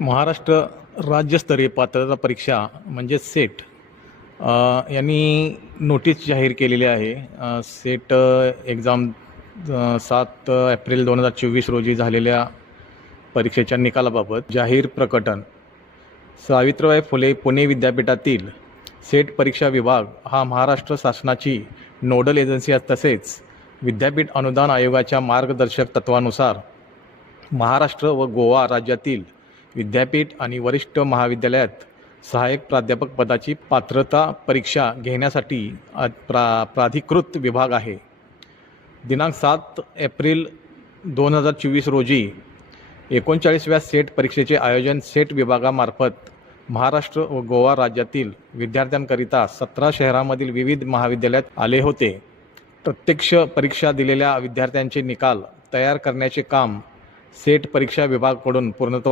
महाराष्ट्र राज्यस्तरीय पात्रता परीक्षा म्हणजे सेट यांनी नोटीस जाहीर केलेली आहे. सेट एक्झाम 7 एप्रिल 2024 रोजी झालेल्या परीक्षेच्या निकालाबाबत जाहीर प्रकटन. सावित्रीबाई फुले पुणे विद्यापीठातील सेट परीक्षा विभाग हा महाराष्ट्र शासनाची नोडल एजन्सी तसेच विद्यापीठ अनुदान आयोगाच्या मार्गदर्शक तत्वानुसार महाराष्ट्र व गोवा राज्यातील विद्यापीठ आणि वरिष्ठ महाविद्यालयात सहाय्यक प्राध्यापक पदाची पात्रता परीक्षा घेण्यासाठी प्राधिकृत विभाग आहे. दिनांक 7 एप्रिल 2024 रोजी 39व्या सेट परीक्षेचे आयोजन सेट विभागामार्फत महाराष्ट्र व गोवा राज्यातील विद्यार्थ्यांकरिता 17 शहरांमधील विविध महाविद्यालयात आले होते. प्रत्यक्ष परीक्षा दिलेल्या विद्यार्थ्यांचे निकाल तयार करण्याचे काम सेट परीक्षा विभागाकडून पूर्णत्वास